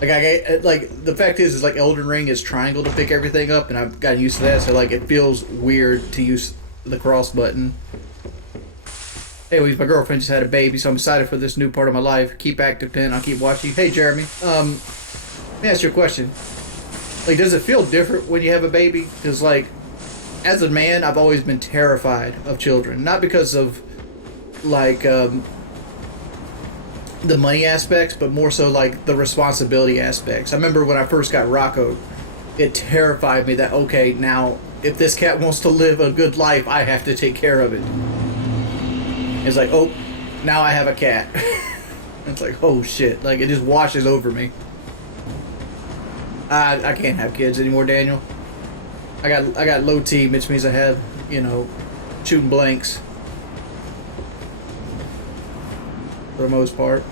Like like the fact is like Elden Ring is triangle to pick everything up, and I've gotten used to that. So like it feels weird to use the cross button. Anyways, my girlfriend just had a baby, so I'm excited for this new part of my life. Keep active, Pin. I'll keep watching. Hey, Jeremy. Let me ask you a question. Like, does it feel different when you have a baby? Because like, as a man, I've always been terrified of children. Not because of like the money aspects, but more so like the responsibility aspects. I remember when I first got Rocco, it terrified me that okay, now if this cat wants to live a good life, I have to take care of it. It's like, oh, now I have a cat. It's like, oh shit, like it just washes over me. I can't have kids anymore, Daniel. I got low T, which means I have, you know, shooting blanks for the most part.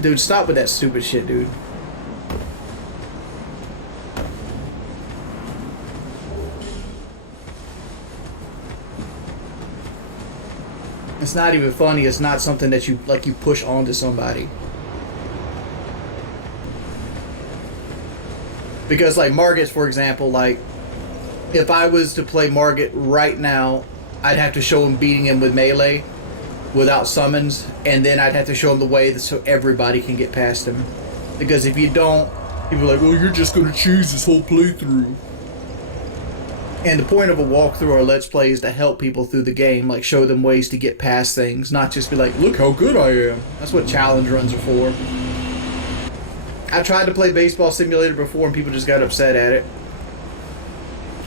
Dude, stop with that stupid shit, dude. It's not even funny. It's not something that you like you push onto somebody. Because like Margit, for example, like if I was to play Margit right now, I'd have to show him beating him with melee without summons, and then I'd have to show him the way so everybody can get past him. Because if you don't, people are like, well, you're just going to choose this whole playthrough. And the point of a walkthrough or Let's Play is to help people through the game, like show them ways to get past things, not just be like, look how good I am. That's what challenge runs are for. I tried to play Baseball Simulator before and people just got upset at it.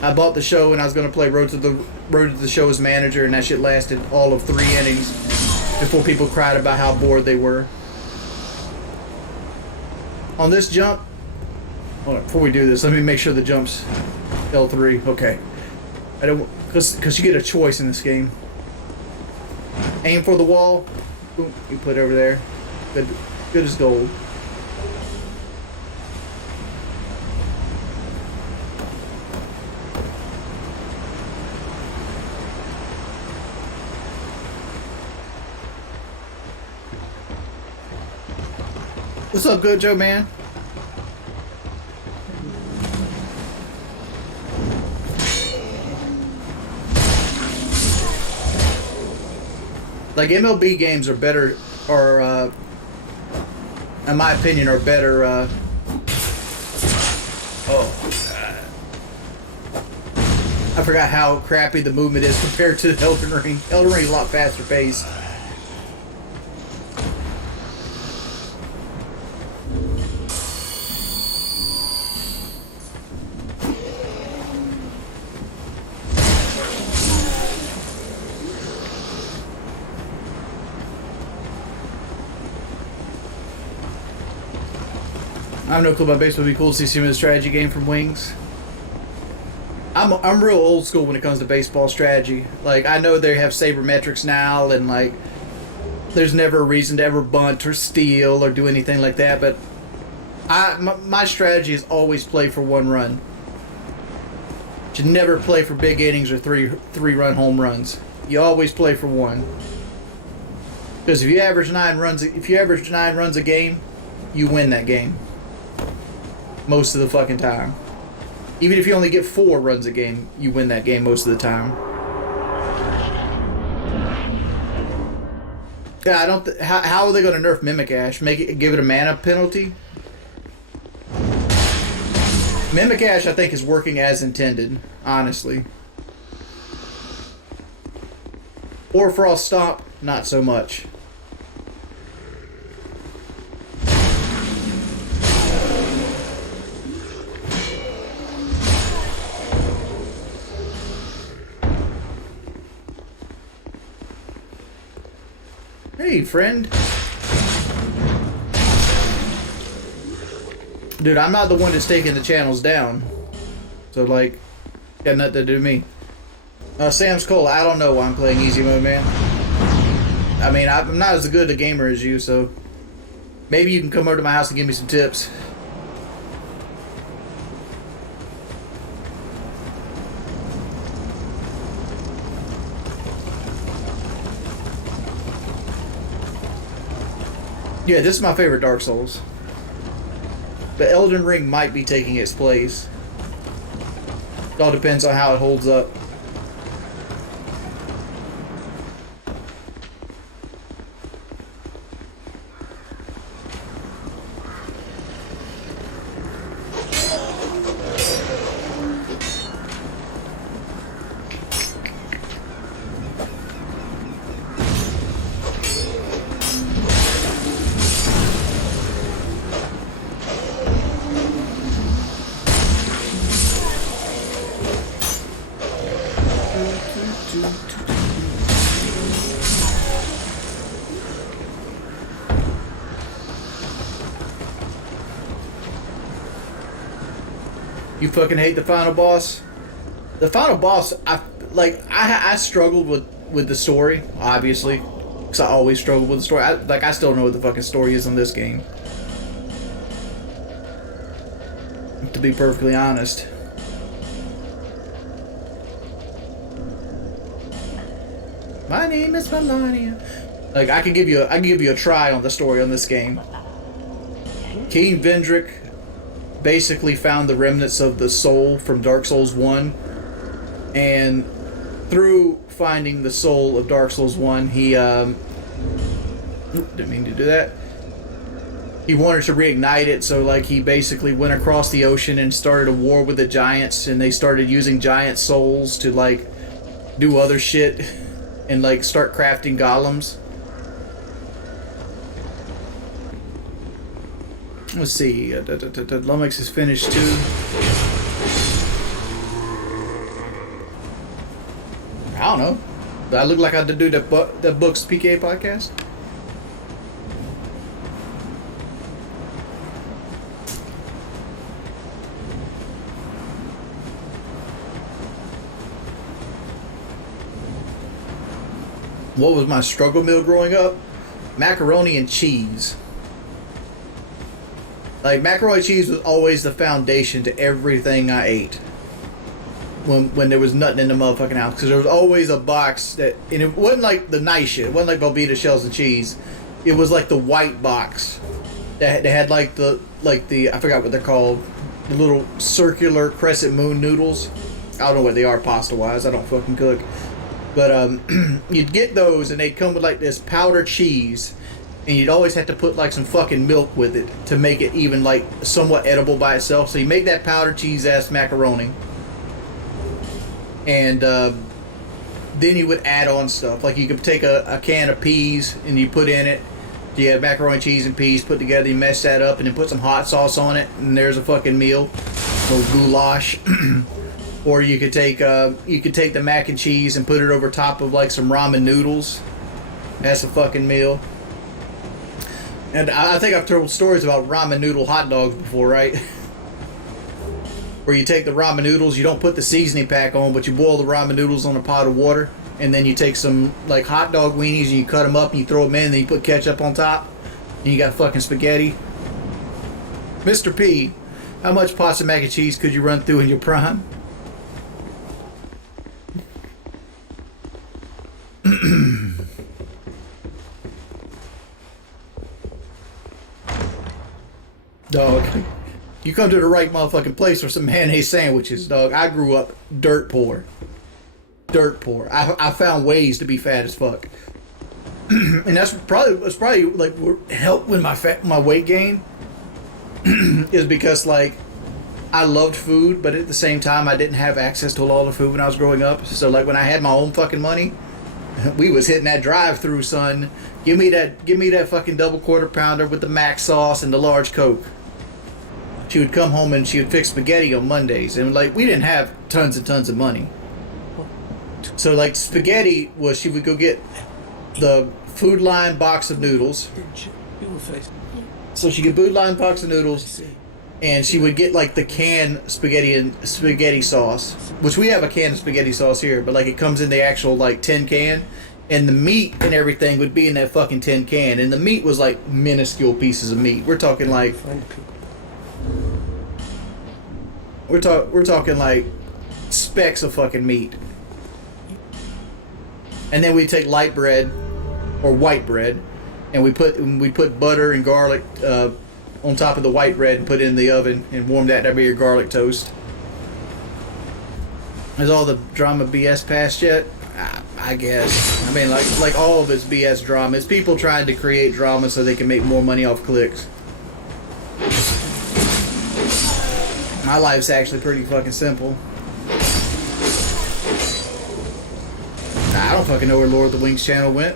I bought the show and I was going to play Road to the Show as manager, and that shit lasted all of 3 innings before people cried about how bored they were. On this jump, hold on, before we do this, let me make sure the jump's L3. Okay. I don't, because you get a choice in this game. Aim for the wall. Boom, you put it over there. Good as gold. What's up, Good Joe, man? Like MLB games are better, or in my opinion, are better. I forgot how crappy the movement is compared to Elden Ring. Elden Ring is a lot faster paced. I have no clue about baseball. It'd be cool to see some of the strategy game from Wings. I'm real old school when it comes to baseball strategy. Like, I know they have sabermetrics now, and like there's never a reason to ever bunt or steal or do anything like that. But my strategy is always play for 1 run. You never play for big innings or three run home runs. You always play for 1. Because if you average 9 runs a game, you win that game. Most of the fucking time. Even if you only get 4 runs a game, you win that game most of the time. Yeah, I don't. How are they going to nerf Mimic Ash? Give it a mana penalty? Mimic Ash, I think, is working as intended, honestly. Or Frost Stomp, not so much. Hey, friend. Dude, I'm not the one that's taking the channels down. So, like, got nothing to do with me. Sam's Cole, I don't know why I'm playing easy mode, man. I mean, I'm not as good a gamer as you, so maybe you can come over to my house and give me some tips. Yeah, this is my favorite Dark Souls. But Elden Ring might be taking its place. It all depends on how it holds up. You fucking hate the final boss? The final boss, I struggled with the story, obviously. Because I always struggle with the story. I still don't know what the fucking story is in this game. To be perfectly honest. My name is Melania. Like, I can give you a try on the story on this game. King Vendrick basically found the remnants of the soul from Dark Souls 1, and through finding the soul of Dark Souls 1, he didn't mean to do that. He wanted to reignite it, so like he basically went across the ocean and started a war with the giants, and they started using giant souls to like do other shit and like start crafting golems. Let's see. Lumix is finished too. I don't know. Do I look like I did do that Books PK podcast? What was my struggle meal growing up? Macaroni and cheese. Like, macaroni and cheese was always the foundation to everything I ate. When there was nothing in the motherfucking house. Because there was always a box that... And it wasn't like the nice shit. It wasn't like Velveeta shells and cheese. It was like the white box. That had like the... I forgot what they're called. The little circular crescent moon noodles. I don't know what they are pasta-wise. I don't fucking cook. But you'd get those and they'd come with like this powdered cheese. And you'd always have to put like some fucking milk with it to make it even like somewhat edible by itself. So you make that powdered cheese ass macaroni, and then you would add on stuff. Like you could take a can of peas and you put in it. You have macaroni, cheese, and peas put together. You mess that up and then put some hot sauce on it, and there's a fucking meal. So goulash. Or you could take the mac and cheese and put it over top of like some ramen noodles. That's a fucking meal. And I think I've told stories about ramen noodle hot dogs before, right? Where you take the ramen noodles, you don't put the seasoning pack on, but you boil the ramen noodles on a pot of water, and then you take some like hot dog weenies and you cut them up and you throw them in, and then you put ketchup on top, and you got fucking spaghetti. Mr. P, how much pasta mac and cheese could you run through in your prime? Dog, you come to the right motherfucking place for some mayonnaise sandwiches, dog. I grew up dirt poor. Dirt poor. I found ways to be fat as fuck. And that's probably like what helped with my weight gain is because like I loved food, but at the same time I didn't have access to a lot of food when I was growing up. So like when I had my own fucking money, we was hitting that drive-through, son. Give me that fucking double quarter pounder with the mac sauce and the large Coke. She would come home and she would fix spaghetti on Mondays, and like we didn't have tons and tons of money. So like spaghetti was, she would go get the Food Line box of noodles. So she get Food Line box of noodles, and she would get like the canned spaghetti and spaghetti sauce, which we have a can of spaghetti sauce here, but like it comes in the actual like tin can, and the meat and everything would be in that fucking tin can, and the meat was like minuscule pieces of meat. We're talking like we're talking like specks of fucking meat. And then we'd take light bread or white bread and we put butter and garlic on top of the white bread and put it in the oven and warm that. That'd be your garlic toast. Is all the drama BS passed yet? I guess. I mean, like all of it's BS drama. It's people trying to create drama so they can make more money off clicks. My life's actually pretty fucking simple. I don't fucking know where Lord of the Wings channel went.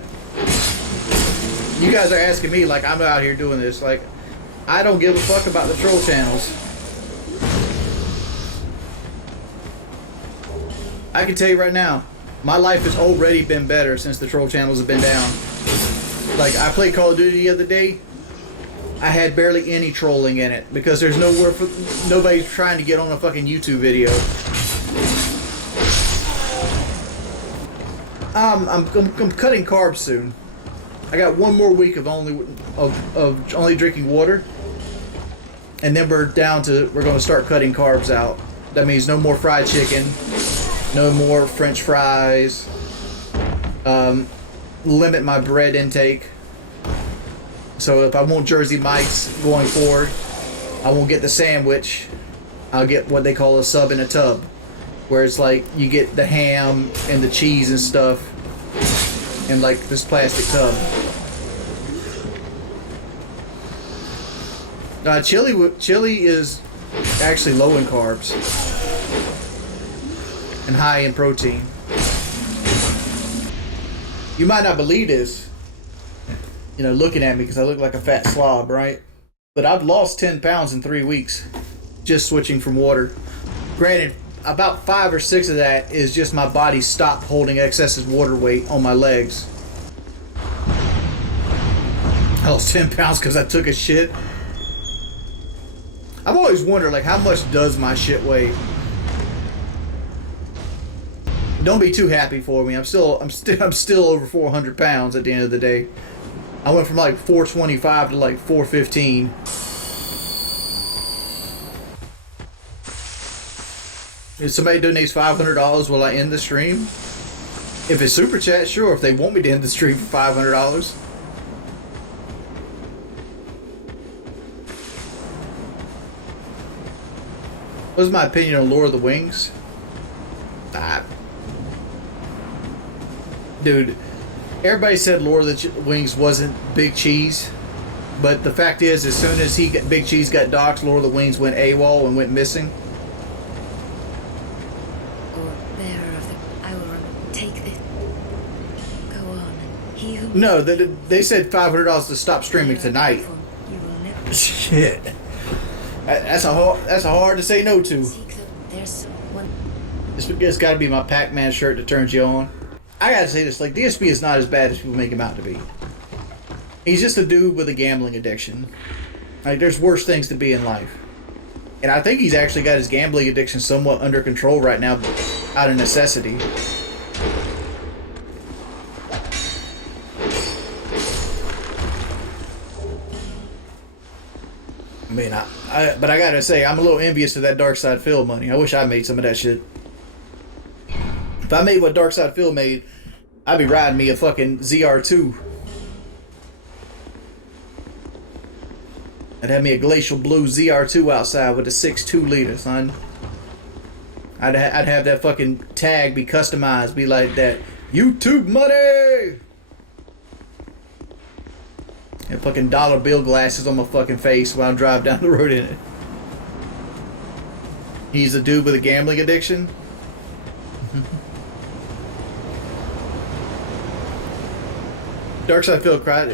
You guys are asking me like I'm out here doing this. Like, I don't give a fuck about the troll channels. I can tell you right now, my life has already been better since the troll channels have been down. Like, I played Call of Duty the other day. I had barely any trolling in it because there's nowhere for nobody's trying to get on a fucking YouTube video. I'm cutting carbs soon. I got one more week of only drinking water, and then we're going to start cutting carbs out. That means no more fried chicken, no more French fries. Limit my bread intake. So if I want Jersey Mike's going forward, I won't get the sandwich. I'll get what they call a sub in a tub, where it's like you get the ham and the cheese and stuff in like this plastic tub. Chili is actually low in carbs and high in protein. You might not believe this, you know, looking at me because I look like a fat slob, right? But I've lost 10 pounds in 3 weeks just switching from water. Granted, about 5 or 6 of that is just my body stopped holding excessive water weight on my legs. I lost 10 pounds because I took a shit. I've always wondered, like, how much does my shit weigh? Don't be too happy for me. I'm still over 400 pounds at the end of the day. I went from like 425 to like 415. If somebody donates $500, will I end the stream? If it's super chat, sure. If they want me to end the stream for $500. What's my opinion on Lord of the Wings? Dude, everybody said Lord of the Wings wasn't Big Cheese, but the fact is, as soon as Big Cheese got doxxed, Lord of the Wings went AWOL and went missing. Or bearer of the, I will take this. Go on, he who. No, they said $500 to stop streaming tonight. Shit, that's a hard to say no to. It's got to be my Pac-Man shirt that turns you on. I gotta say this, like, DSP is not as bad as people make him out to be. He's just a dude with a gambling addiction. Like, there's worse things to be in life. And I think he's actually got his gambling addiction somewhat under control right now, out of necessity. I mean, but I gotta say, I'm a little envious of that Dark Side Phil money. I wish I made some of that shit. If I made what Dark Side Phil made, I'd be riding me a fucking ZR2. I'd have me a Glacial Blue ZR2 outside with a 6.2 liter, son. I'd have that fucking tag be customized, be like that YouTube money. And fucking dollar bill glasses on my fucking face while I drive down the road in it. He's a dude with a gambling addiction. Darkside Phil cried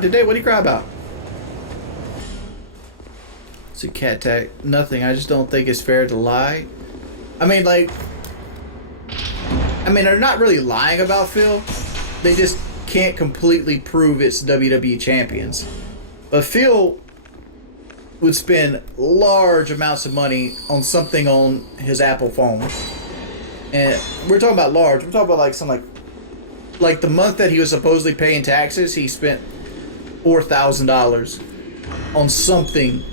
today? What did he cry about? It's a cat tag. Nothing. I just don't think it's fair to lie. I mean, like... they're not really lying about Phil. They just can't completely prove it's WWE champions. But Phil would spend large amounts of money on something on his Apple phone. And we're talking about large. We're talking about like some like the month that he was supposedly paying taxes, he spent $4,000 on something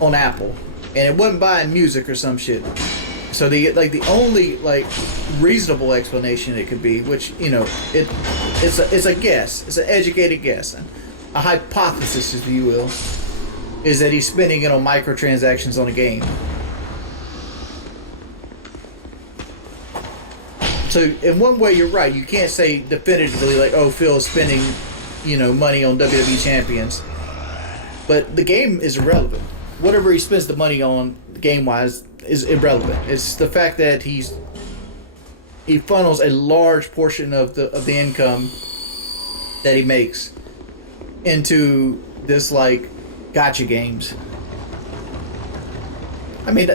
on Apple. And it wasn't buying music or some shit. So the only like reasonable explanation it could be, which it's a guess, it's an educated guess, a hypothesis, if you will, is that he's spending it on microtransactions on a game. So in one way, you're right. You can't say definitively like, oh, Phil is spending, money on WWE champions. But the game is irrelevant. Whatever he spends the money on, game-wise, is irrelevant. It's the fact that he funnels a large portion of the income that he makes into this like gotcha games. I mean,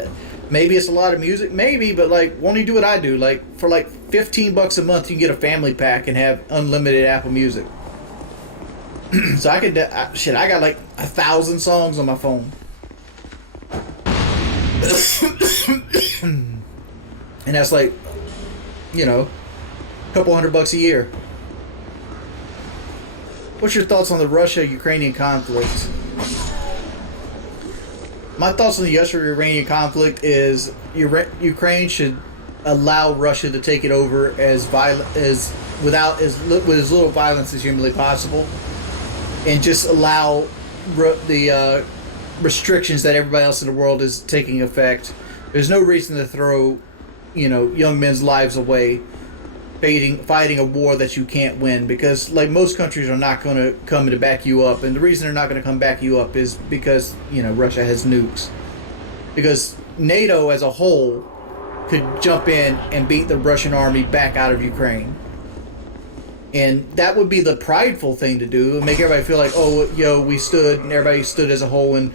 maybe it's a lot of music, maybe, but like, won't he do what I do? Like for like $15 a month, you can get a family pack and have unlimited Apple Music. So I could, I got like 1,000 songs on my phone. And that's like, a couple $100 a year. What's your thoughts on the Russia-Ukrainian conflict? My thoughts on the Russia-Ukrainian conflict is Ukraine should allow Russia to take it over with as little violence as humanly possible, and just allow the restrictions that everybody else in the world is taking effect. There's no reason to throw, young men's lives away fighting a war that you can't win, because like most countries are not going to come to back you up, and the reason they're not going to come back you up is because Russia has nukes. Because NATO as a whole could jump in and beat the Russian army back out of Ukraine, and that would be the prideful thing to do and make everybody feel like, oh, we stood, and everybody stood as a whole and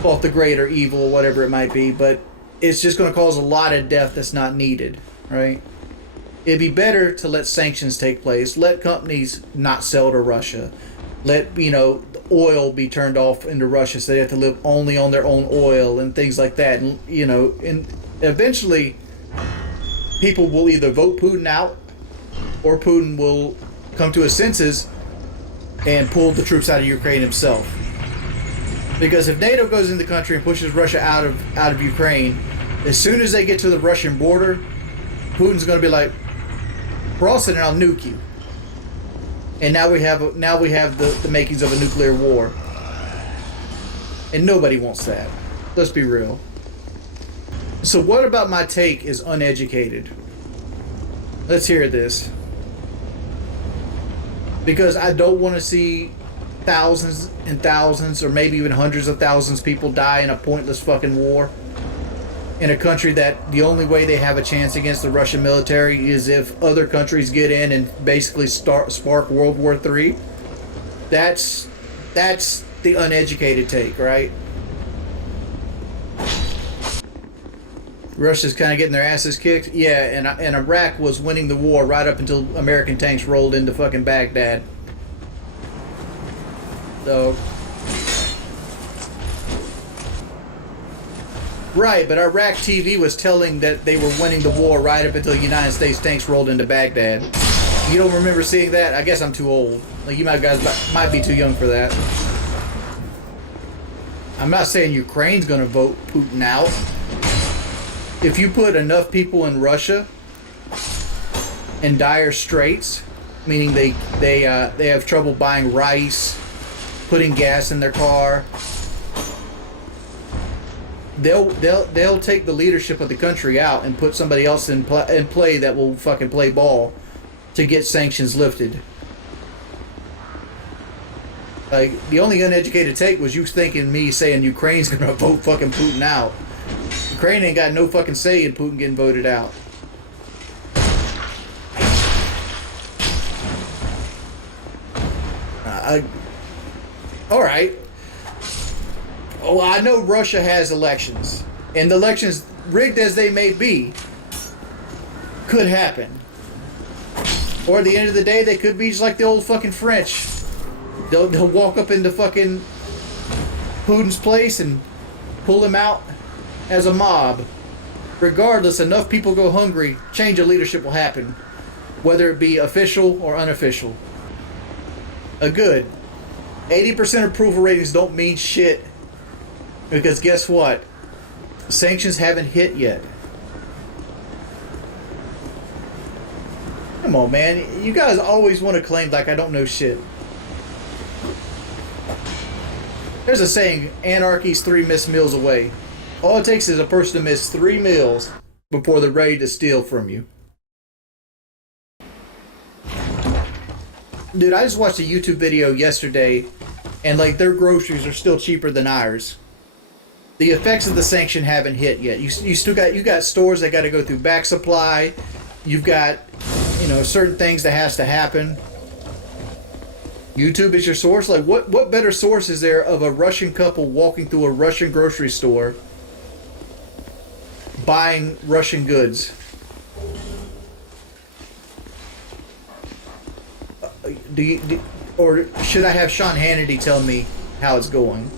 fought the greater evil, whatever it might be. But it's just going to cause a lot of death that's not needed, right? It'd be better to let sanctions take place, let companies not sell to Russia, let the oil be turned off into Russia so they have to live only on their own oil and things like that. And and eventually people will either vote Putin out, or Putin will come to his senses and pull the troops out of Ukraine himself. Because if NATO goes in the country and pushes Russia out of Ukraine, as soon as they get to the Russian border, Putin's going to be like, cross it and I'll nuke you. And now we have the makings of a nuclear war. And nobody wants that. Let's be real. So what about my take is uneducated? Let's hear this. Because I don't want to see thousands and thousands, or maybe even hundreds of thousands of people die in a pointless fucking war in a country that the only way they have a chance against the Russian military is if other countries get in and basically spark World War III. That's the uneducated take, right? Russia's kind of getting their asses kicked. Yeah, and Iraq was winning the war right up until American tanks rolled into fucking Baghdad. So, right, but Iraq TV was telling that they were winning the war right up until United States tanks rolled into Baghdad. You don't remember seeing that? I guess I'm too old. Like, you guys might be too young for that. I'm not saying Ukraine's going to vote Putin out. If you put enough people in Russia in dire straits, meaning they have trouble buying rice, putting gas in their car, they'll take the leadership of the country out and put somebody else in play that will fucking play ball to get sanctions lifted. Like, the only uneducated take was you thinking me saying Ukraine's gonna vote fucking Putin out. Ukraine ain't got no fucking say in Putin getting voted out. Alright. Oh, I know Russia has elections. And the elections, rigged as they may be, could happen. Or at the end of the day, they could be just like the old fucking French. They'll walk up into fucking Putin's place and pull him out as a mob. Regardless, enough people go hungry, change of leadership will happen, whether it be official or unofficial. A good 80% approval ratings don't mean shit, because guess what? Sanctions haven't hit yet. Come on, man. You guys always want to claim like I don't know shit. There's a saying, anarchy's 3 missed meals away. All it takes is a person to miss 3 meals before they're ready to steal from you. Dude, I just watched a YouTube video yesterday, and like their groceries are still cheaper than ours. The effects of the sanction haven't hit yet. You still got stores that got to go through back supply. You've got, you know, certain things that has to happen. YouTube is your source. Like, what better source is there of a Russian couple walking through a Russian grocery store buying Russian goods? Or should I have Sean Hannity tell me how it's going?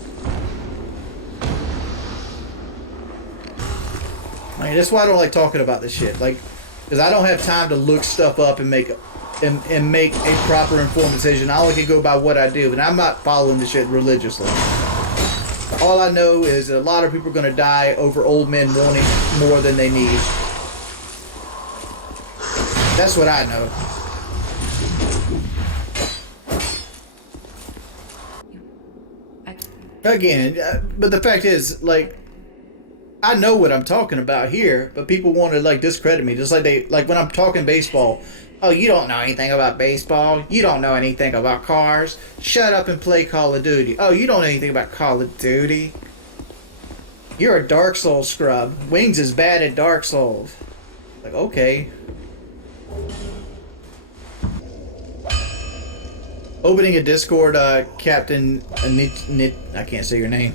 I mean, that's why I don't like talking about this shit. Like, because I don't have time to look stuff up and make a proper informed decision. I only can go by what I do, and I'm not following this shit religiously. All I know is that a lot of people are going to die over old men wanting more than they need. That's what I know. Again, but the fact is, like, I know what I'm talking about here, but people want to like discredit me, just like when I'm talking baseball. Oh, you don't know anything about baseball. You don't know anything about cars. Shut up and play Call of Duty. Oh, you don't know anything about Call of Duty. You're a Dark Souls scrub. Wings is bad at Dark Souls. Like, okay. Opening a Discord, Captain I can't say your name.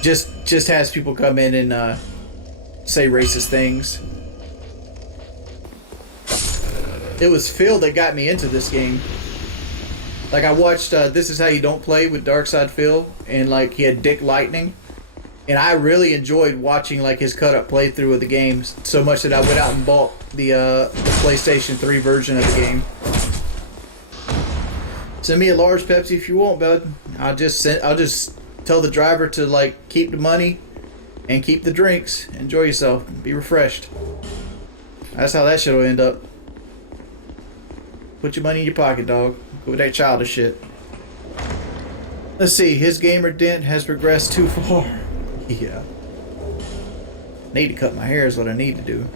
Just has people come in and say racist things. It was Phil that got me into this game. Like, I watched This Is How You Don't Play with Darkside Phil, and like he had Dick Lightning, and I really enjoyed watching like his cut up playthrough of the games so much that I went out and bought the PlayStation 3 version of the game. Send me a large Pepsi if you want, bud. I'll just tell the driver to like keep the money and keep the drinks. Enjoy yourself. Be refreshed. That's how that shit will end up. Put your money in your pocket, dog. Go with that childish shit. Let's see. His gamer dent has progressed too far. Yeah. Need to cut my hair is what I need to do.